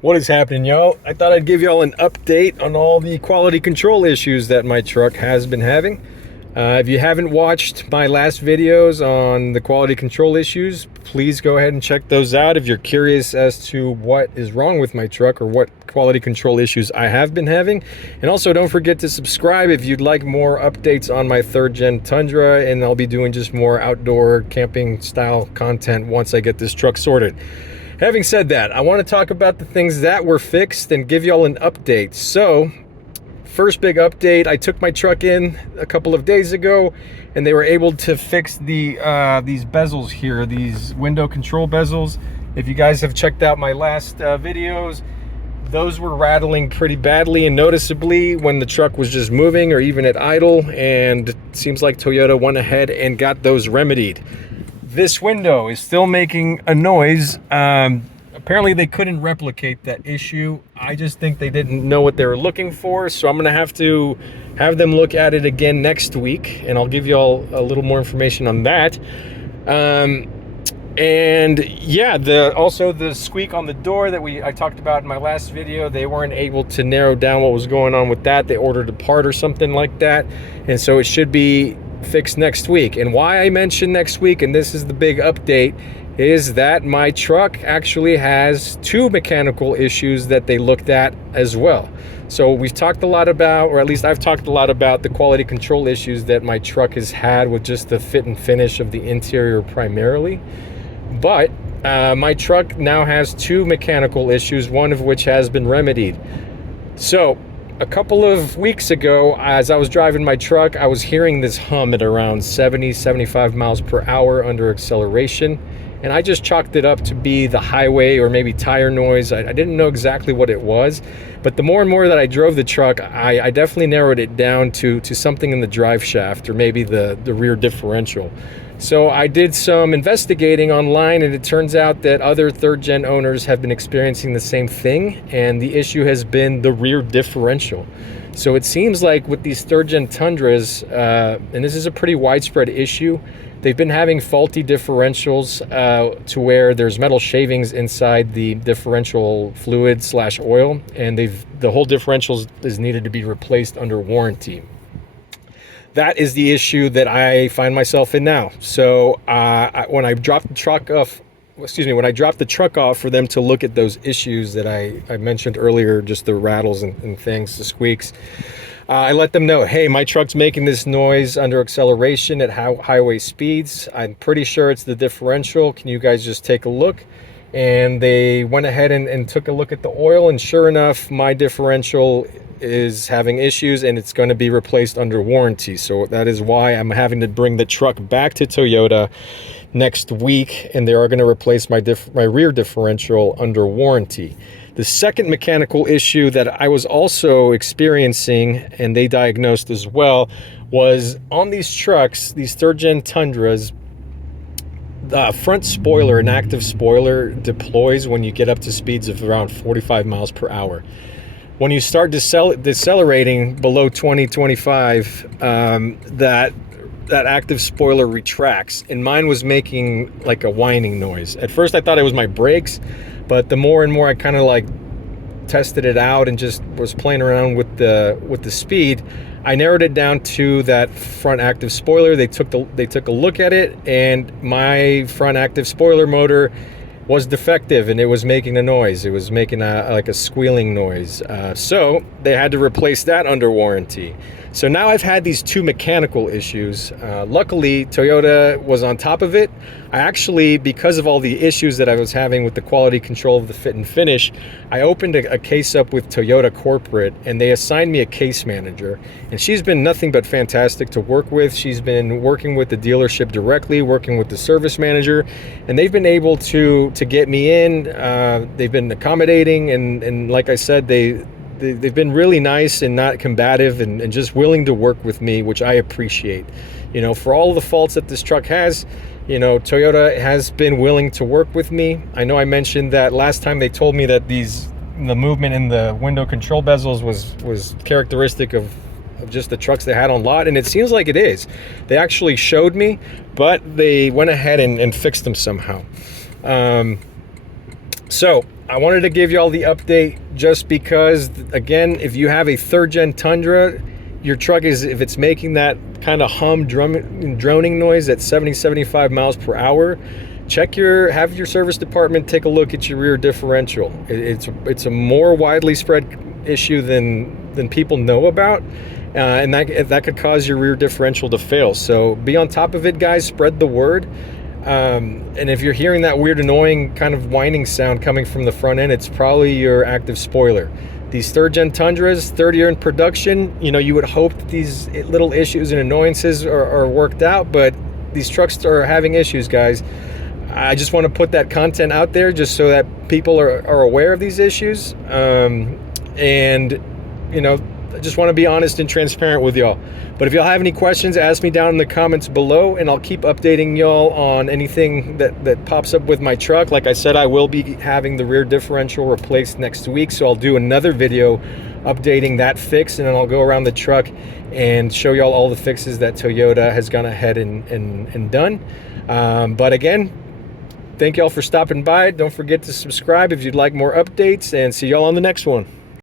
What is happening, y'all? I thought I'd give y'all an update on all the quality control issues that my truck has been having. If you haven't watched my last videos on the quality control issues, please go ahead and check those out if you're curious as to what is wrong with my truck or what quality control issues I have been having. And also don't forget to subscribe if you'd like more updates on my 3rd gen Tundra, and I'll be doing just more outdoor camping style content once I get this truck sorted. Having said that, I want to talk about the things that were fixed and give y'all an update. So, first big update, I took my truck in a couple of days ago and they were able to fix these bezels here, these window control bezels. If you guys have checked out my last videos, those were rattling pretty badly and noticeably when the truck was just moving or even at idle, and it seems like Toyota went ahead and got those remedied. This window is still making a noise. Apparently they couldn't replicate that issue. I just think they didn't know what they were looking for, so I'm gonna have to have them look at it again next week, and I'll give you all a little more information on that. And yeah, also the squeak on the door that I talked about in my last video, they weren't able to narrow down what was going on with that. They ordered a part or something like that, and so it should be fixed next week. And why I mentioned next week, and this is the big update, is that my truck actually has 2 mechanical issues that they looked at as well. So we've talked a lot about, or at least I've talked a lot about, the quality control issues that my truck has had with just the fit and finish of the interior primarily. But my truck now has 2 mechanical issues, one of which has been remedied. So a couple of weeks ago, as I was driving my truck, I was hearing this hum at around 70-75 miles per hour under acceleration, and I just chalked it up to be the highway or maybe tire noise. I didn't know exactly what it was, but the more and more that I drove the truck, I definitely narrowed it down to something in the drive shaft or maybe the rear differential. So I did some investigating online, and it turns out that other 3rd gen owners have been experiencing the same thing, and the issue has been the rear differential. So it seems like with these 3rd gen Tundras, and this is a pretty widespread issue, they've been having faulty differentials to where there's metal shavings inside the differential fluid / oil, and the whole differential is needed to be replaced under warranty. That is the issue that I find myself in now. So when I dropped the truck off, when I dropped the truck off for them to look at those issues that I mentioned earlier, just the rattles and things, the squeaks, I let them know, hey, my truck's making this noise under acceleration at highway speeds. I'm pretty sure it's the differential. Can you guys just take a look? And they went ahead and took a look at the oil, and sure enough, my differential is having issues and it's going to be replaced under warranty. So that is why I'm having to bring the truck back to Toyota next week, and they are going to replace my rear differential under warranty. The second mechanical issue that I was also experiencing, and they diagnosed as well, was on these trucks, these 3rd gen Tundras, the front spoiler, an active spoiler, deploys when you get up to speeds of around 45 miles per hour. When you start decelerating below 20-25, that active spoiler retracts, and mine was making like a whining noise. At first I thought it was my brakes, but the more and more I kind of like tested it out and just was playing around with the speed, I narrowed it down to that front active spoiler. They took a look at it, and my front active spoiler motor was defective and it was making a noise. It was making like a squealing noise. So they had to replace that under warranty. So now I've had these 2 mechanical issues. Luckily, Toyota was on top of it. I actually, because of all the issues that I was having with the quality control of the fit and finish, I opened a case up with Toyota Corporate, and they assigned me a case manager. And she's been nothing but fantastic to work with. She's been working with the dealership directly, working with the service manager, and they've been able to get me in. They've been accommodating, and like I said, they've been really nice and not combative, and just willing to work with me, which I appreciate. You know, for all the faults that this truck has, you know, Toyota has been willing to work with me. I know I mentioned that last time they told me that the movement in the window control bezels was characteristic of just the trucks they had on lot, and it seems like it is. They actually showed me, but they went ahead and fixed them somehow. So I wanted to give you all the update just because, again, if you have a 3rd gen Tundra, your truck is, if it's making that kind of droning noise at 70-75 miles per hour, have your service department take a look at your rear differential. It's a more widely spread issue than people know about, and that could cause your rear differential to fail. So be on top of it, guys. Spread the word. And if you're hearing that weird, annoying kind of whining sound coming from the front end, it's probably your active spoiler. These 3rd gen Tundras, 3rd year in production, you would hope that these little issues and annoyances are worked out, but these trucks are having issues, guys. I just want to put that content out there just so that people are aware of these issues. And I just want to be honest and transparent with y'all. But if y'all have any questions, ask me down in the comments below, and I'll keep updating y'all on anything that pops up with my truck. Like I said, I will be having the rear differential replaced next week, so I'll do another video updating that fix, and then I'll go around the truck and show y'all all the fixes that Toyota has gone ahead and done. But again, thank y'all for stopping by. Don't forget to subscribe if you'd like more updates, and see y'all on the next one.